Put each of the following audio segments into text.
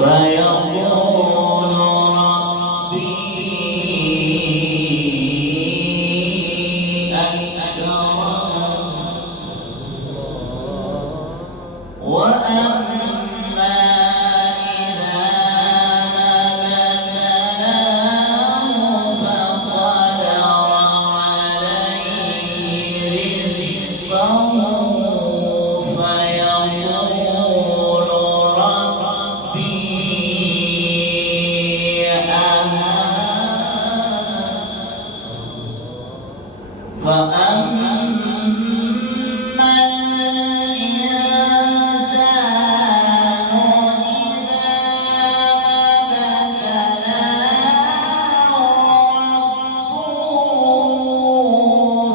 فيقول ربي أكرمن وأما إذا ما ابتلاه فقدر عليه رزقه فيقول ربي أهانن فأما الإنسان إذا ما ابتلاه ربه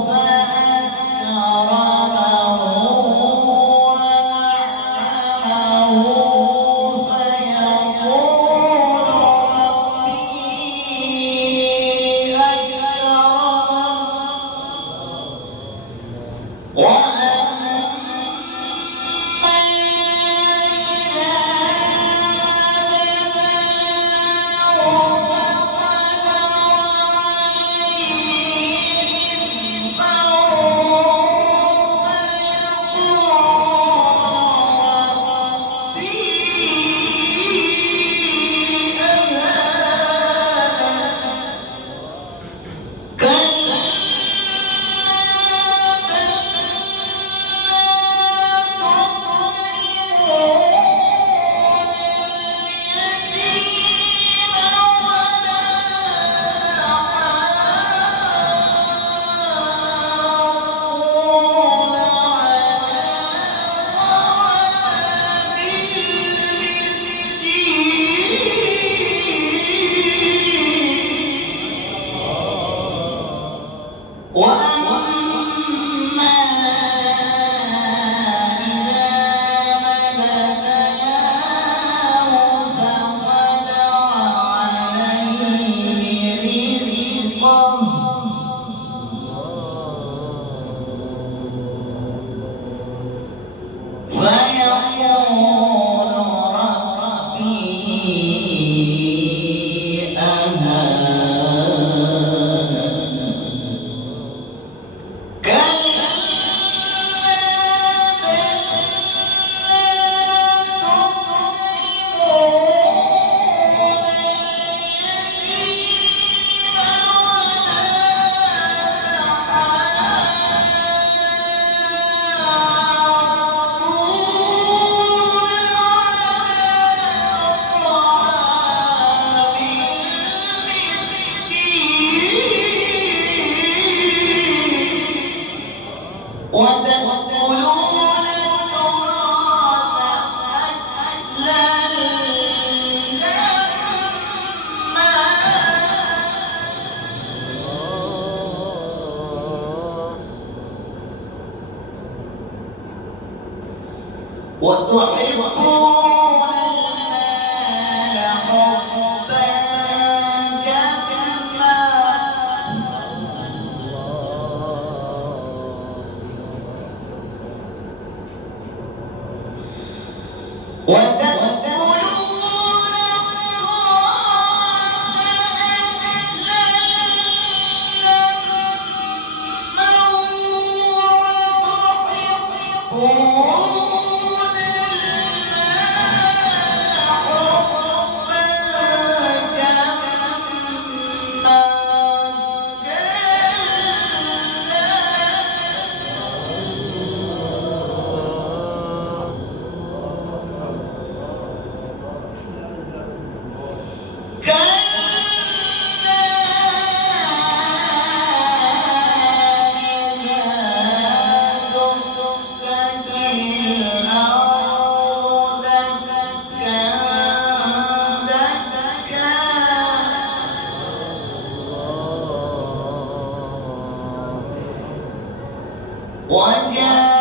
فأكرمه ونعمه فيقول ربي أكرمن وأما إذا ما ابتلاه فقدر عليه رزقه فيقول ربي أهانن كلا وأما إذا ما ابتلاه فقدر عليه رزقه فيقول ربي أهانن كلا بل لا تكرمون اليتيم ولا تحاضون على طعام المسكين وتأكلون التراث أكلا لما وتحبون المال حبا جما وتأكلون التراث أكلا لما وتحبون المال حبا جما وَإِنَّ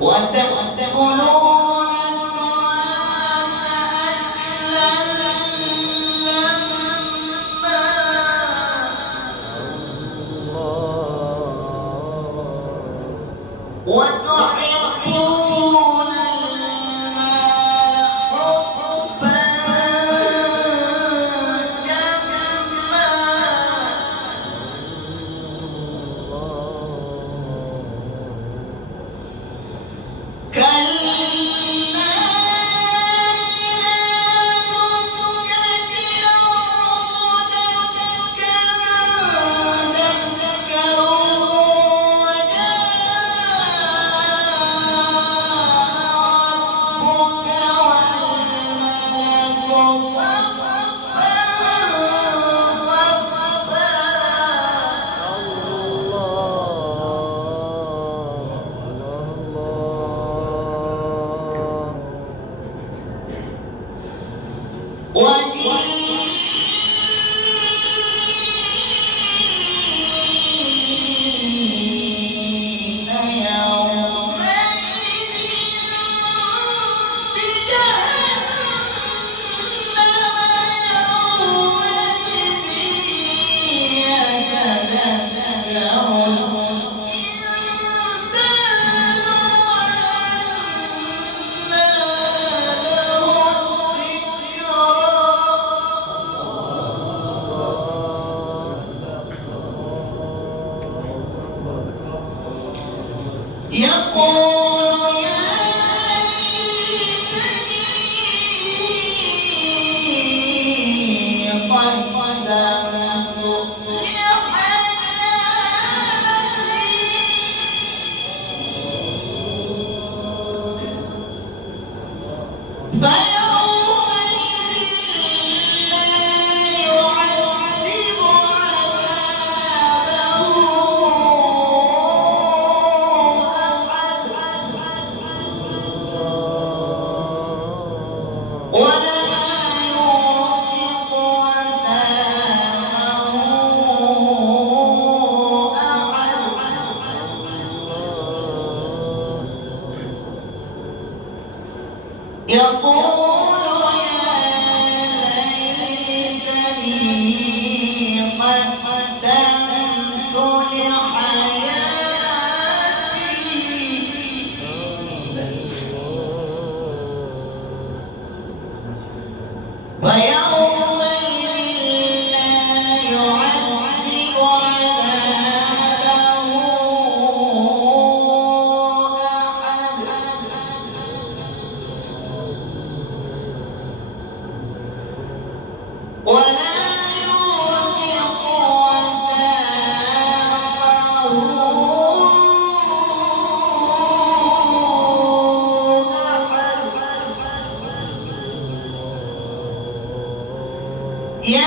وتأكلون التراث أكلا لما وتحبون المال حبا جما كلا يقول يا ليتني قدمت لحياتي فيومئذ لا يعذب عذابه ولا يوثق وثاقه أحد يقول يا ليتني قدمت لحياتي ويومئذ لا يعذب عذابه أحد ولا يوثق وثاقه أحد يا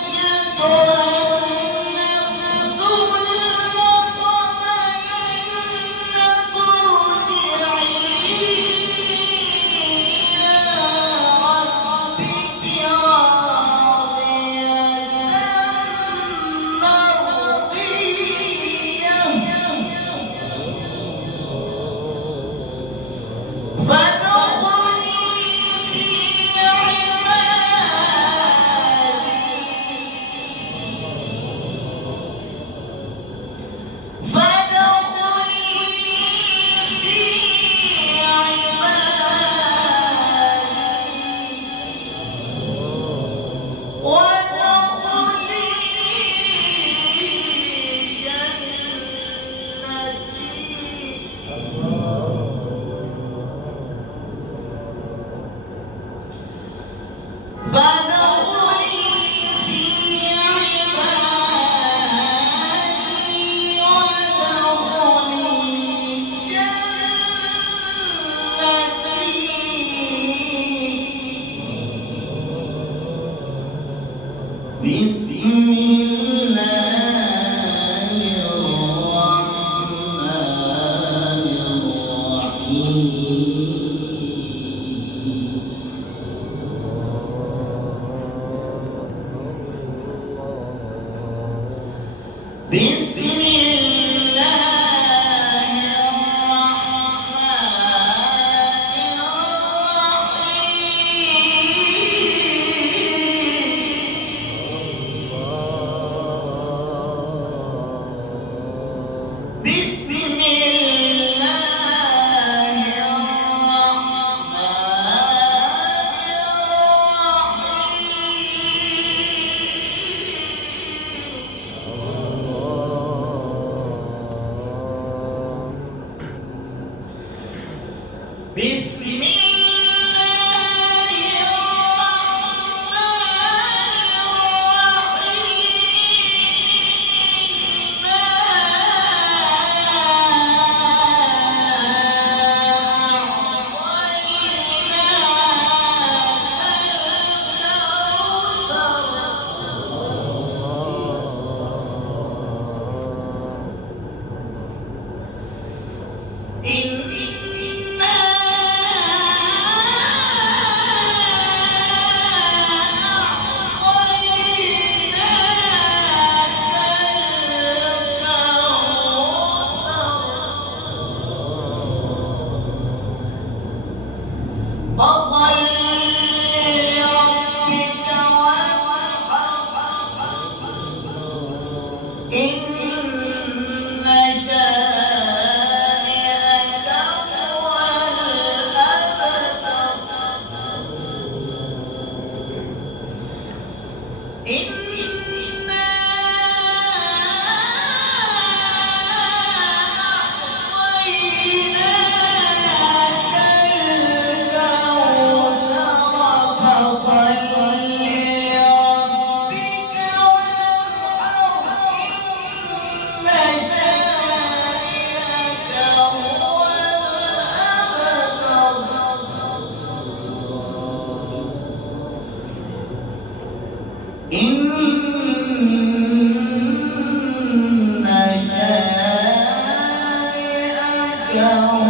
أيتها النفس المطمئنة ارجعي إلى ربك راضية مرضية فادخلي في عبادي فادخلي في عبادي وادخلي جنتي فادخلي في عبادي وادخلي جنتي بسم الله الرحمن الرحيم بسم الله إنا أعطيناك الكوثر فصل لربك وانحر إن شانئك هو الأبتر إنا أعطيناك الكوثر فصل لربك وانحر إن شانئك هو الأبتر إن شانئك هو